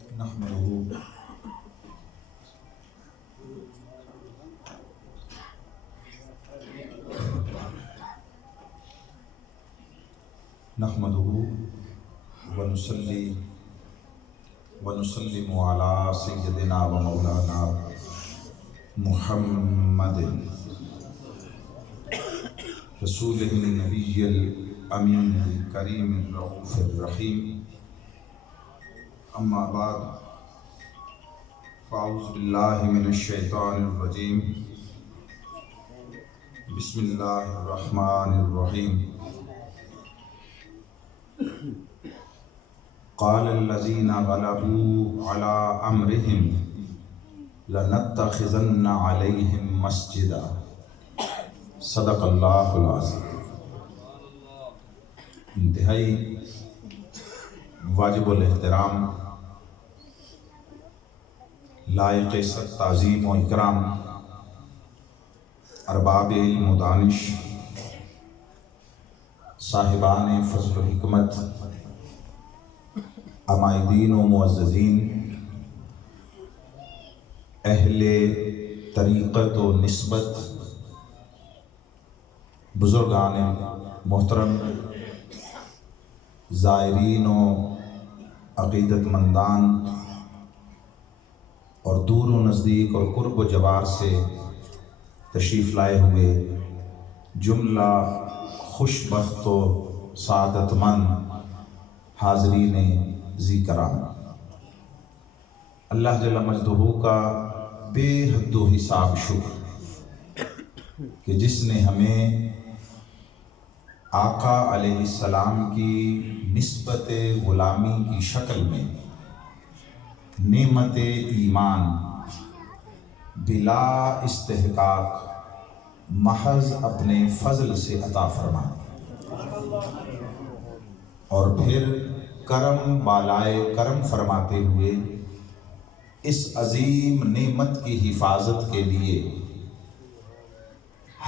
نحمده ونصلي ونسلم على سيدنا ومولانا محمد رسوله النبي الأمين الكريم الرؤوف الرحيم. أما بعد، فأعوذ بالله من الشيطان الرجيم. بسم الله الرحمن الرحيم. قال الذين غلبوا على أمرهم لنتخذن عليهم مسجدا. صدق اللہ العظیم. انتہائی واجب الاحترام، لائق عزت تعظیم و اکرام ارباب علم و دانش، صاحبان فضل و حکمت، عمائدین و معززین، اہل طریقت و نسبت، بزرگان محترم، زائرین و عقیدت مندان اور دور و نزدیک اور قرب و جوار سے تشریف لائے ہوئے جملہ خوش بخت و سعادت مند حاضرین ذی کرام، اللہ جل مجدہ کا بے حد و حساب شکر کہ جس نے ہمیں آقا علیہ السلام کی نسبت غلامی کی شکل میں نعمت ایمان بلا استحقاق محض اپنے فضل سے عطا فرمایا، اور پھر کرم بالائے کرم فرماتے ہوئے اس عظیم نعمت کی حفاظت کے لیے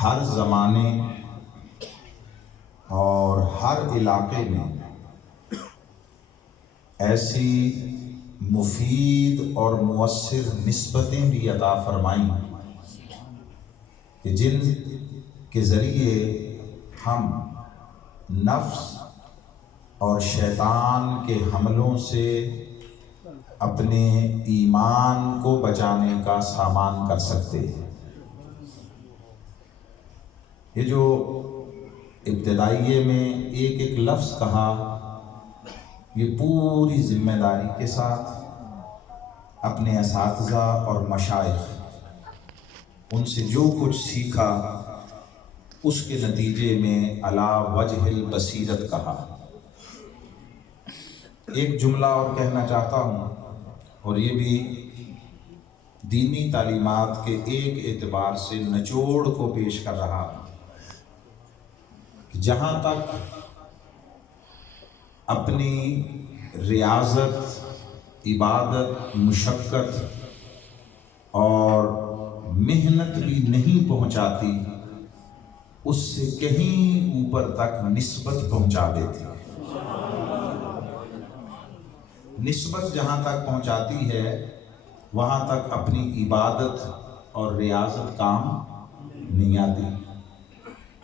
ہر زمانے اور ہر علاقے میں ایسی مفید اور مؤثر نسبتیں بھی عطا فرمائیں کہ جن کے ذریعے ہم نفس اور شیطان کے حملوں سے اپنے ایمان کو بچانے کا سامان کر سکتے ہیں۔ یہ جو ابتدائیے میں ایک ایک لفظ کہا، یہ پوری ذمہ داری کے ساتھ اپنے اساتذہ اور مشائخ، ان سے جو کچھ سیکھا اس کے نتیجے میں علی وجہ البصیرت کہا۔ ایک جملہ اور کہنا چاہتا ہوں، اور یہ بھی دینی تعلیمات کے ایک اعتبار سے نچوڑ کو پیش کر رہا کہ جہاں تک اپنی ریاضت، عبادت، مشقت اور محنت بھی نہیں پہنچاتی، اس سے کہیں اوپر تک نسبت پہنچا دیتی۔ نسبت جہاں تک پہنچاتی ہے وہاں تک اپنی عبادت اور ریاضت کام نہیں آتی۔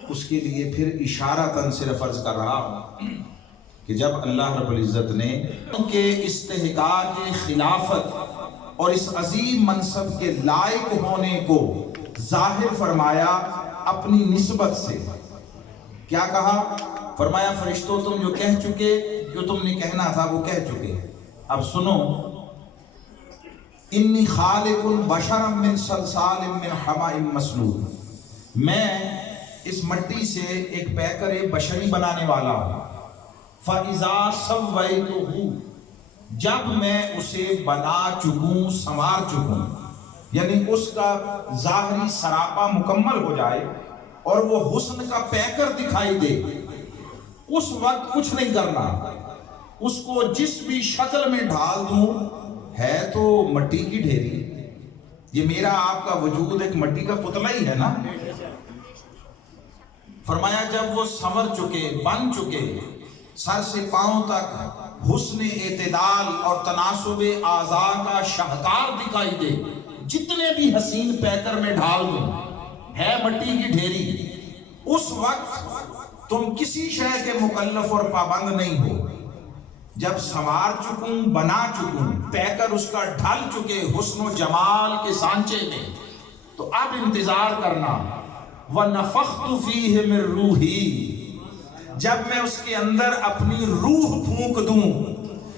اس کے لیے پھر اشارتاً صرف عرض کر رہا ہوں کہ جب اللہ رب العزت نے ان کے استحقاق خلافت اور اس عظیم منصب کے لائق ہونے کو ظاہر فرمایا اپنی نسبت سے، کیا کہا؟ فرمایا فرشتوں تم جو کہہ چکے، جو تم نے کہنا تھا وہ کہہ چکے، اب سنو، انی خالق بشرا من صلصال من حماء مسنون، میں اس مٹی سے ایک پیکر بشری بنانے والا ہوں، فَإِذَا سَوَّيْتُهُ، جب میں اسے بنا چکوں، سنوار چکوں، یعنی اس کا ظاہری سراپا مکمل ہو جائے اور وہ حسن کا پیکر دکھائی دے، اس وقت کچھ نہیں کرنا، اس کو جس بھی شکل میں ڈھال دوں، ہے تو مٹی کی ڈھیری، یہ میرا آپ کا وجود ایک مٹی کا پتلا ہی ہے نا۔ فرمایا جب وہ سنور چکے، بن چکے، سر سے پاؤں تک حسن اعتدال اور تناسب اعضاء کا شاہکار دکھائی دے، جتنے بھی حسین پیکر میں ڈھال دوں، ہے مٹی کی ڈھیری، اس وقت تم کسی شے کے مکلف اور پابند نہیں ہو۔ جب سنوار چکوں، بنا چکوں، پیکر اس کا ڈھل چکے حسن و جمال کے سانچے میں، تو اب انتظار کرنا وَنَفَخْتُ فِيهِ مِن رُوحِي، جب میں اس کے اندر اپنی روح پھونک دوں،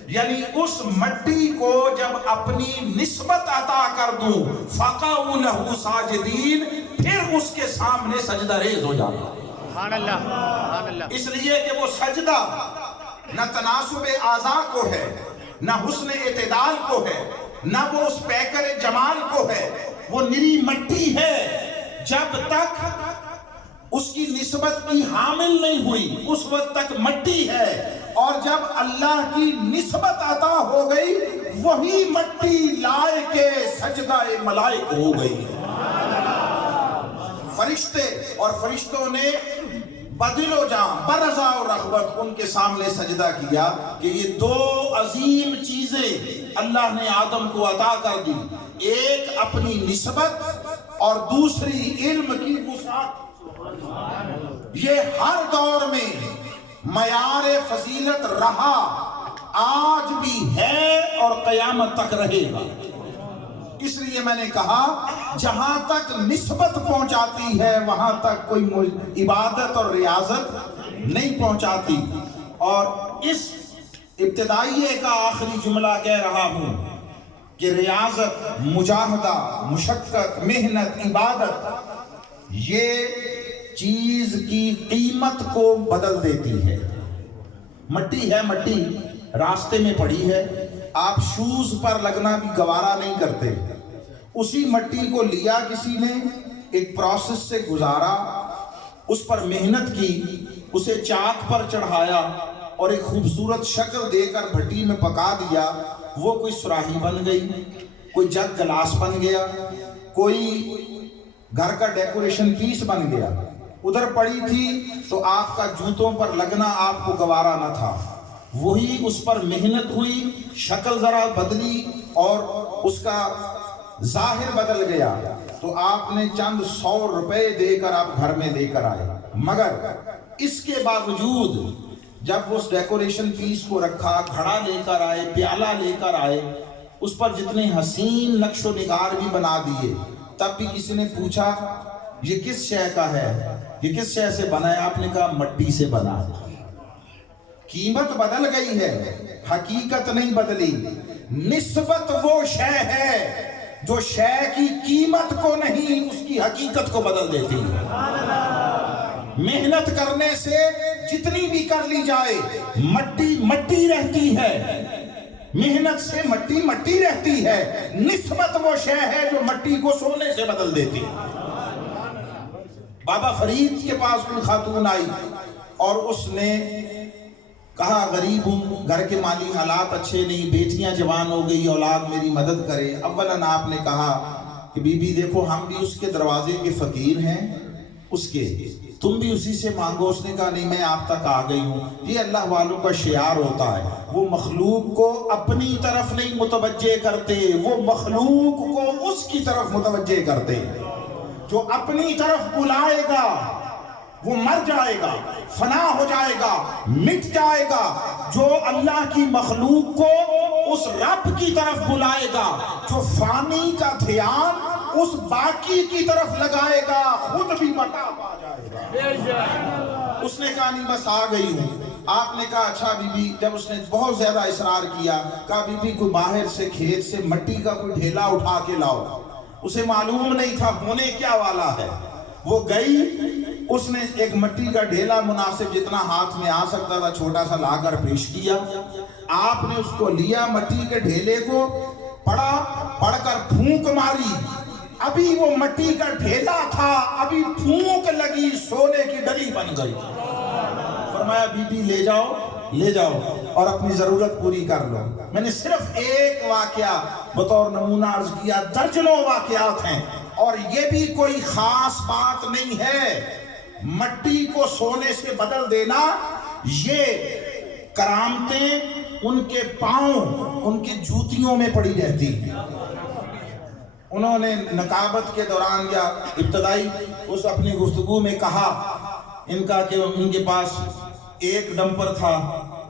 یعنی اس مٹی کو جب اپنی نسبت عطا کر دوں، فَقَعُوا لَهُ سَاجِدِينَ، پھر اس کے سامنے سجدہ ریز ہو جاتا۔ سبحان اللہ، سبحان اللہ۔ اس لیے کہ وہ سجدہ نہ تناسب اعضاء کو ہے، نہ حسن اعتدال کو ہے، نہ وہ اس پیکر جمال کو ہے، وہ نری مٹی ہے۔ جب تک اس کی نسبت کی حامل نہیں ہوئی اس وقت تک مٹی ہے، اور جب اللہ کی نسبت عطا ہو گئی وہی مٹی لائق سجدہ ملائک ہو گئی۔ فرشتے اور فرشتوں نے بدل و جاں برضا و رغبت ان کے سامنے سجدہ کیا کہ یہ دو عظیم چیزیں اللہ نے آدم کو عطا کر دی، ایک اپنی نسبت اور دوسری علم کی وسعت۔ یہ ہر دور میں معیار فضیلت رہا، آج بھی ہے اور قیامت تک رہے گا۔ اس لیے میں نے کہا جہاں تک نسبت پہنچاتی ہے وہاں تک کوئی عبادت اور ریاضت نہیں پہنچاتی۔ اور اس ابتدائیے کا آخری جملہ کہہ رہا ہوں کہ ریاضت، مجاہدہ، مشقت، محنت، عبادت یہ چیز کی قیمت کو بدل دیتی ہے۔ مٹی ہے، مٹی راستے میں پڑی ہے، آپ شوز پر لگنا بھی گوارا نہیں کرتے، اسی مٹی کو لیا کسی نے، ایک پروسیس سے گزارا، اس پر محنت کی، اسے چاک پر چڑھایا اور ایک خوبصورت شکل دے کر بھٹی میں پکا دیا، وہ کوئی سراہی بن گئی، کوئی جگ گلاس بن گیا، کوئی گھر کا ڈیکوریشن پیس بن گیا۔ ادھر پڑی تھی تو آپ کا جوتوں پر لگنا آپ کو گوارا نہ تھا، وہی اس پر محنت ہوئی، شکل ذرا بدلی اور اس کا ظاہر بدل گیا، تو آپ نے چند 100 روپے دے کر آپ گھر میں لے کر آئے۔ مگر اس کے باوجود جب اس ڈیکوریشن پیس کو رکھا، گھڑا لے کر آئے، پیالہ لے کر آئے، اس پر جتنے حسین نقش و نگار بھی بنا دیے، تب بھی کسی نے پوچھا یہ کس شے کا ہے، یہ کس شے سے بنا ہے؟ آپ نے کہا مٹی سے بنا ہے۔ قیمت بدل گئی ہے، حقیقت نہیں بدلی۔ نسبت وہ شے ہے جو شے کی قیمت کو نہیں اس کی حقیقت کو بدل دیتی ہے۔ محنت کرنے سے جتنی بھی کر لی جائے مٹی مٹی رہتی ہے، محنت سے مٹی مٹی رہتی ہے، نسبت وہ شے ہے جو مٹی کو سونے سے بدل دیتی ہے۔ بابا فرید کے پاس کوئی خاتون آئی اور اس نے کہا غریب ہوں، گھر کے مالی حالات اچھے نہیں، بیٹیاں جوان ہو گئی، اولاد میری مدد کرے۔ اولاً آپ نے کہا کہ بی بی دیکھو ہم بھی اس کے دروازے کے فقیر ہیں، اس کے تم بھی اسی سے مانگو۔ اس نے کہا نہیں میں آپ تک آ گئی ہوں۔ یہ اللہ والوں کا شعار ہوتا ہے، وہ مخلوق کو اپنی طرف نہیں متوجہ کرتے، وہ مخلوق کو اس کی طرف متوجہ کرتے۔ جو اپنی طرف بلائے گا وہ مر جائے گا، فنا ہو جائے گا، مٹ جائے گا۔ جو اللہ کی مخلوق کو اس رب کی طرف بلائے گا، جو فانی کا دھیان اس باقی کی طرف لگائے گا، خود بھی بقا پا جائے گا۔ اس نے کہا نہیں بس آ گئی ہوں۔ آپ نے کہا اچھا بی بی، جب اس نے بہت زیادہ اصرار کیا، کہا بی بی کوئی باہر سے کھیت سے مٹی کا کوئی ڈھیلا اٹھا کے لاؤ۔ اسے معلوم نہیں تھا ہونے کیا والا ہے۔ وہ گئی، اس نے ایک مٹی کا ڈھیلا مناسب جتنا ہاتھ میں آ سکتا تھا چھوٹا سا لا کر پیش کیا۔ آپ نے اس کو لیا، مٹی کے ڈھیلے کو پڑھا، پڑھ کر پھونک ماری، ابھی وہ مٹی کا ڈھیلا تھا، ابھی پھونک لگی سونے کی ڈلی بن گئی۔ فرمایا بی بی لے جاؤ، لے جاؤ اور اپنی ضرورت پوری کر لو۔ میں نے صرف ایک واقعہ بطور نمونہ عرض کیا، درجنوں واقعات ہیں، اور یہ بھی کوئی خاص بات نہیں ہے۔ مٹی کو سونے سے بدل دینا یہ کرامتیں ان کے پاؤں ان کی جوتیوں میں پڑی رہتی ہیں. انہوں نے نقابت کے دوران یا ابتدائی اس اپنی گفتگو میں کہا ان کا کہ ان کے پاس ایک ڈمپر تھا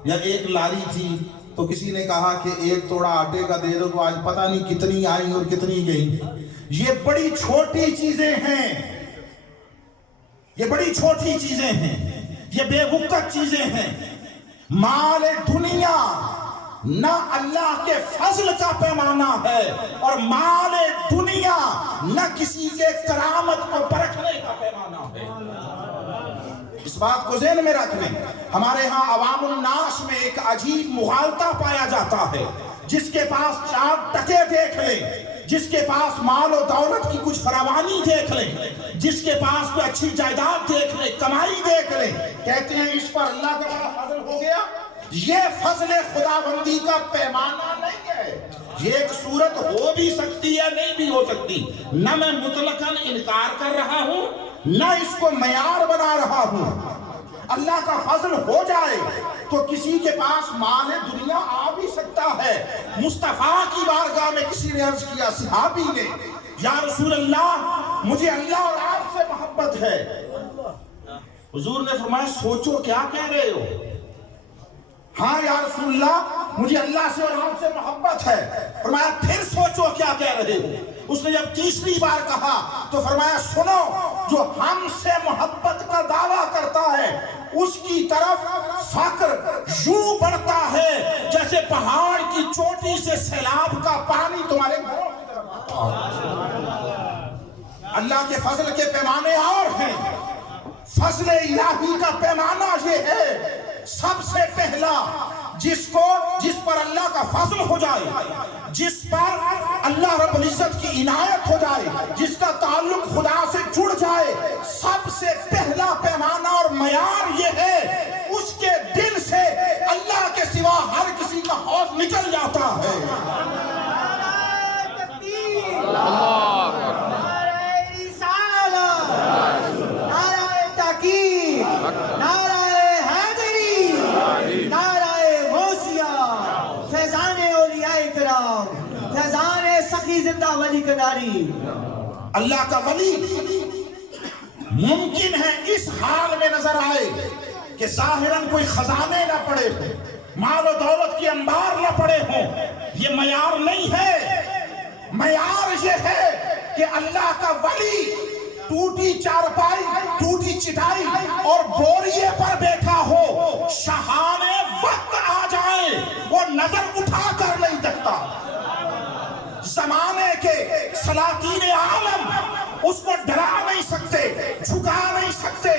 یا ایک لاری تھی، تو کسی نے کہا کہ ایک توڑا آٹے کا دے دو، تو آج پتہ نہیں کتنی آئیں اور کتنی گئیں. یہ بڑی چھوٹی چیزیں ہیں، یہ بڑی چھوٹی چیزیں ہیں، یہ بے وقت چیزیں ہیں. مال دنیا نہ اللہ کے فضل کا پیمانہ ہے، اور مال دنیا نہ کسی کے کرامت کو پرکھنے کا پیمانہ ہے. اس بات کو ذہن میں رکھ لیں. ہمارے ہاں عوام الناس میں ایک عجیب مغالطہ پایا جاتا ہے. جس کے پاس 4 ٹکے دیکھ لیں، جس کے پاس مال و دولت کی کچھ فراوانی دیکھ لیں، جس کے پاس کوئی اچھی جائیداد دیکھ لیں، کمائی دیکھ لیں، کہتے ہیں اس پر اللہ کا بڑا فضل ہو گیا. یہ فضل خداوندی کا پیمانہ نہیں ہے. یہ ایک صورت ہو بھی سکتی ہے، نہیں بھی ہو سکتی. نہ میں مطلقاً انکار کر رہا ہوں، نہ اس کو معیار بنا رہا ہوں. اللہ کا فضل ہو جائے تو کسی کے پاس مال دنیا آ بھی سکتا ہے. مصطفیٰ کی بارگاہ میں کسی نے عرض کیا، صحابی نے، یا رسول اللہ مجھے اللہ اور آپ سے محبت ہے. حضور نے فرمایا سوچو کیا کہہ رہے ہو؟ ہاں یا رسول اللہ مجھے اللہ سے اور آپ سے محبت ہے. فرمایا پھر سوچو کیا کہہ رہے ہو؟ اس نے جب تیسری بار کہا تو فرمایا سنو، جو ہم سے محبت کا دعویٰ کرتا ہے اس کی طرف فقر یوں بڑھتا ہے جیسے پہاڑ کی چوٹی سے سیلاب کا پانی تمہارے گھروں کی طرف آتا ہے. اللہ کے فضل کے پیمانے اور ہیں. فضل الہی کا پیمانہ یہ ہے، سب سے پہلا جس پر اللہ کا فضل ہو جائے، جس پر اللہ رب العزت کی عنایت ہو جائے، جس کا تعلق خدا سے جڑ جائے، سب سے پہلا پیمانہ اور معیار یہ ہے اس کے دل سے اللہ کے سوا ہر کسی کا خوف نکل جاتا ہے. زندہ ولی کناری. اللہ کا ولی ممکن ہے اس حال میں نظر آئے کہ ظاہراً کوئی خزانے نہ پڑے ہوں، مال و دولت کے انبار نہ پڑے ہوں. یہ معیار نہیں ہے. معیار یہ ہے کہ اللہ کا ولی ٹوٹی چارپائی، ٹوٹی چٹائی اور بوریے پر بیٹھا ہو، شہانے وقت آ جائے وہ نظر اٹھا کر نہیں دیکھتا. زمانے کے سلاطین عالم اس کو ڈرا نہیں سکتے، جھکا نہیں سکتے،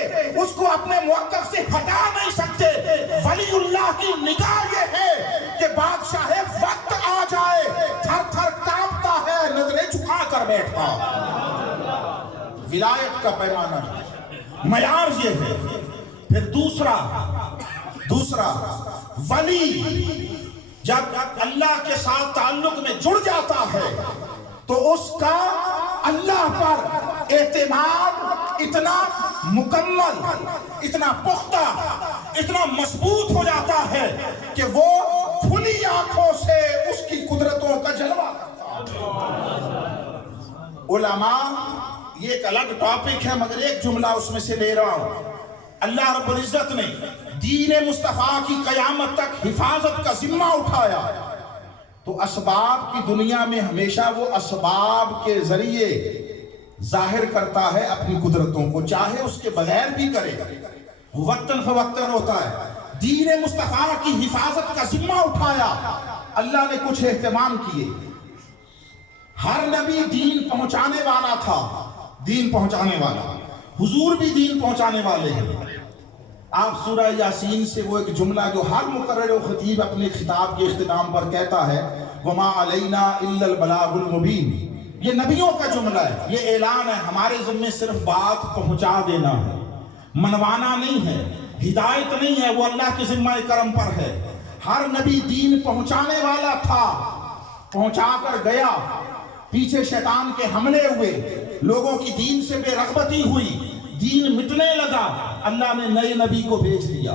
اس کو اپنے موقف سے ہٹا نہیں سکتے. ولی اللہ کی نگاہ یہ ہے کہ بادشاہ وقت آ جائے تھر تھر کانپتا ہے، نظریں جھکا کر بیٹھا. ولایت کا پیمانہ ہے، معیار یہ ہے. پھر دوسرا ولی جب اللہ کے ساتھ تعلق میں جڑ جاتا ہے تو اس کا اللہ پر اعتماد اتنا مکمل، اتنا پختہ، اتنا مضبوط ہو جاتا ہے کہ وہ کھلی آنکھوں سے اس کی قدرتوں کا جلوہ کرتا ہے. علماء یہ ایک الگ ٹاپک ہے مگر ایک جملہ اس میں سے لے رہا ہوں. اللہ رب العزت نے دین مصطفیٰ کی قیامت تک حفاظت کا ذمہ اٹھایا تو اسباب کی دنیا میں ہمیشہ وہ اسباب کے ذریعے ظاہر کرتا ہے اپنی قدرتوں کو، چاہے اس کے بغیر بھی کرے. وقتاً فوقتاً ہوتا ہے. دین مصطفیٰ کی حفاظت کا ذمہ اٹھایا. اللہ نے کچھ اہتمام کیے. ہر نبی دین پہنچانے والا تھا، دین پہنچانے والا. حضور بھی دین پہنچانے والے ہیں. آپ سورہ یاسین سے وہ ایک جملہ جو ہر مقرر و خطیب اپنے خطاب کے اختتام پر کہتا ہے، وَمَا عَلَيْنَا إِلَّا الْبَلَاغُ الْمُبِينُ، یہ نبیوں کا جملہ ہے. یہ اعلان ہے ہمارے ذمہ صرف بات پہنچا دینا ہے، منوانا نہیں ہے، ہدایت نہیں ہے، وہ اللہ کے ذمہ کرم پر ہے. ہر نبی دین پہنچانے والا تھا، پہنچا کر گیا. پیچھے شیطان کے حملے ہوئے، لوگوں کی دین سے بے رغبتی ہوئی، دین مٹنے لگا. اللہ نے نئے نبی کو بھیج دیا.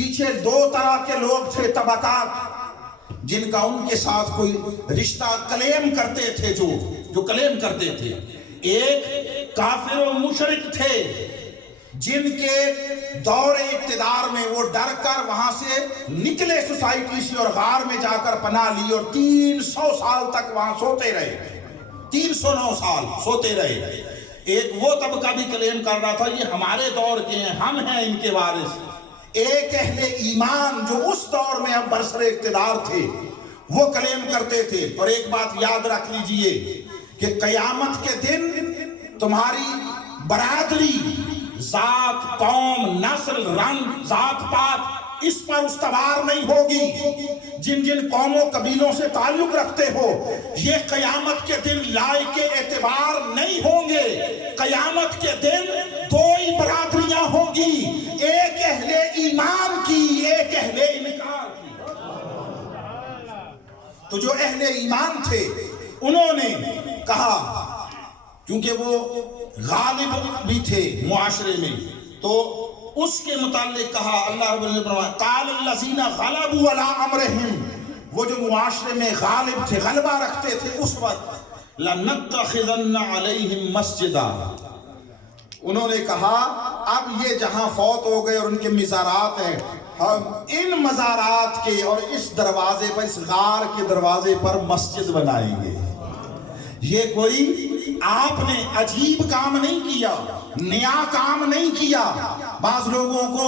پیچھے دو طرح کے لوگ تھے، طبقات، جن کا ان کے ساتھ کوئی رشتہ کلیم کرتے تھے، جو کلیم کرتے تھے۔ ایک کافر و مشرک تھے جن کے دور اقتدار میں وہ ڈر کر وہاں سے نکلے سوسائٹی سے اور غار میں جا کر پناہ لی اور 300 سال تک وہاں سوتے رہے، 309 سال سوتے رہے۔ ایک وہ طبقہ بھی کلیم کر رہا تھا یہ ہمارے دور کے ہیں، ہم ہیں ان کے وارث۔ ایک اہل ایمان جو اس دور میں اب برسر اقتدار تھے وہ کلیم کرتے تھے۔ اور ایک بات یاد رکھ لیجئے کہ قیامت کے دن تمہاری برادری، ذات، قوم، نسل، رنگ، ذات پات اس پر استوار نہیں ہوگی۔ جن جن قوموں قبیلوں سے تعلق رکھتے ہو یہ قیامت کے دن لائق اعتبار نہیں ہوں گے۔ قیامت کے دن دو ہی برادریاں ہوں گی، ایک اہل ایمان کی، ایک اہل انکار کی۔ تو جو اہل ایمان تھے انہوں نے کہا، کیونکہ وہ غالب بھی تھے معاشرے میں، تو اس کے متعلق کہا اللہ رب العزت نے قال الذین غلبوا علی امرہم، وہ جو معاشرے میں غالب تھے، غلبہ رکھتے تھے اس وقت، لنتخذن علیہم مسجدا، انہوں نے کہا اب یہ جہاں فوت ہو گئے اور ان کے مزارات ہیں، ہم ان مزارات کے اور اس دروازے پر، اس غار کے دروازے پر مسجد بنائیں گے۔ یہ کوئی آپ نے عجیب کام نہیں کیا، نیا کام نہیں کیا۔ بعض لوگوں کو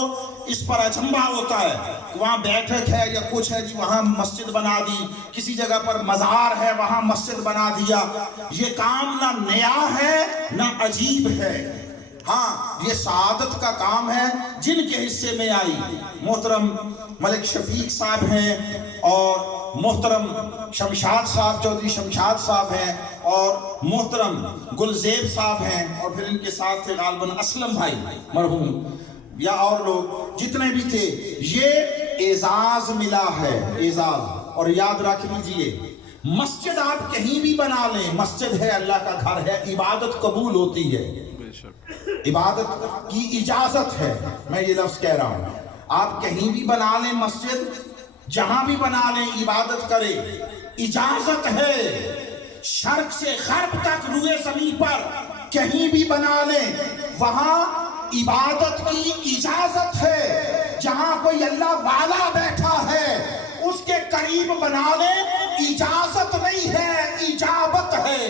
اس پر اچنبھا ہوتا ہے، وہاں بیٹھک ہے یا کچھ ہے جی وہاں مسجد بنا دی، کسی جگہ پر مزار ہے وہاں مسجد بنا دیا۔ یہ کام نہ نیا ہے نہ عجیب ہے، ہاں یہ سعادت کا کام ہے جن کے حصے میں آئی۔ محترم ملک شفیق صاحب ہیں اور محترم شمشاد صاحب، چودھری شمشاد صاحب ہیں اور محترم گلزیب صاحب ہیں، اور پھر ان کے ساتھ تھے غالباً اسلم بھائی مرحوم یا اور لوگ جتنے بھی تھے۔ یہ اعزاز ملا ہے، اعزاز۔ اور یاد رکھ لیجئے مسجد آپ کہیں بھی بنا لیں، مسجد ہے، اللہ کا گھر ہے، عبادت قبول ہوتی ہے، عبادت کی اجازت ہے۔ میں یہ لفظ کہہ رہا ہوں، آپ کہیں بھی بنا لیں مسجد، جہاں بھی بنا لیں عبادت کرے، اجازت ہے۔ شرق سے غرب تک روئے زمین پر کہیں بھی بنا لیں، وہاں عبادت کی اجازت ہے۔ جہاں کوئی اللہ والا بیٹھا ہے اس کے قریب بنا لیں، اجازت نہیں ہے، اجابت ہے،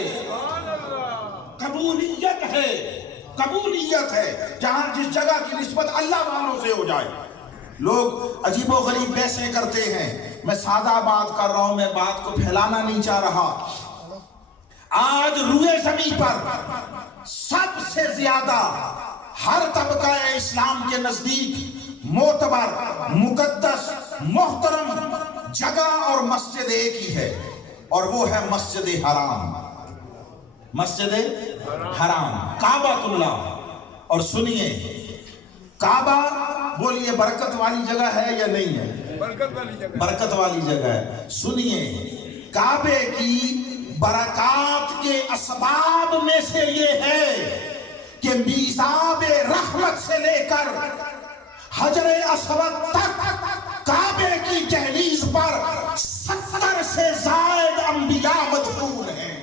قبولیت ہے، قبولیت ہے۔ جہاں جس جگہ کی نسبت اللہ والوں سے ہو جائے۔ لوگ عجیب و غریب بحثیں کرتے ہیں، میں سادہ بات کر رہا ہوں، میں بات کو پھیلانا نہیں چاہ رہا۔ آج روئے زمین پر سب سے زیادہ ہر طبقہ اسلام کے نزدیک معتبر، مقدس، محترم جگہ اور مسجد ایک ہی ہے، اور وہ ہے مسجد حرام، مسجد حرام، کعبۃ اللہ۔ اور سنیے، کعبہ بولیے برکت والی جگہ ہے یا نہیں ہے؟ برکت والی جگہ ہے۔ سنیے، کعبے کی برکات کے اسباب میں سے یہ ہے کہ میزاب رحمت سے لے کر حجر اسود تک کعبے کی دہلیز پر 70 سے زائد انبیاء مدفون ہیں،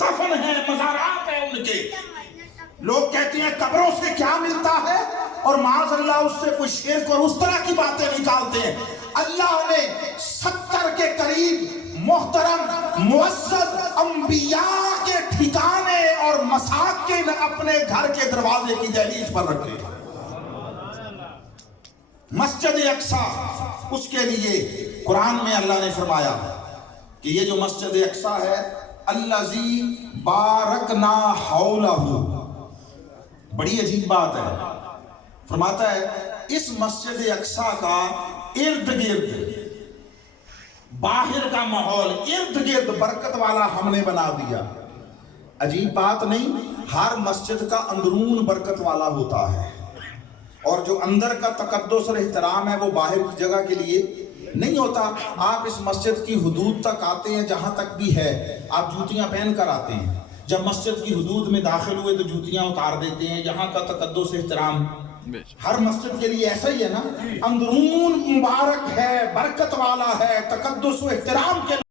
دفن ہیں، مزارات ہیں ان کے۔ لوگ کہتے ہیں قبروں سے کیا ملتا ہے، اور معاذ اللہ اس سے کوئی شرک اور اس طرح کی باتیں نکالتے ہیں۔ اللہ نے 70 کے قریب محترم معزز انبیاء کے ٹھکانے اور مساکن اپنے گھر کے دروازے کی دہلیز پر رکھے۔ مسجد اقصیٰ، اس کے لیے قرآن میں اللہ نے فرمایا کہ یہ جو مسجد اقصیٰ ہے، الذی بارکنا حولہ، بڑی عجیب بات ہے۔ فرماتا ہے اس مسجد اقصیٰ کا ارد گرد، باہر کا ماحول ارد گرد برکت والا ہم نے بنا دیا۔ عجیب بات نہیں، ہر مسجد کا اندرون برکت والا ہوتا ہے، اور جو اندر کا تقدس اور احترام ہے وہ باہر کی جگہ کے لیے نہیں ہوتا۔ آپ اس مسجد کی حدود تک آتے ہیں، جہاں تک بھی ہے آپ جوتیاں پہن کر آتے ہیں۔ جب مسجد کی حدود میں داخل ہوئے تو جوتیاں اتار دیتے ہیں، یہاں کا تقدس احترام ہر مسجد کے لیے ایسا ہی ہے نا، اندرون مبارک ہے، برکت والا ہے، تقدس و احترام کے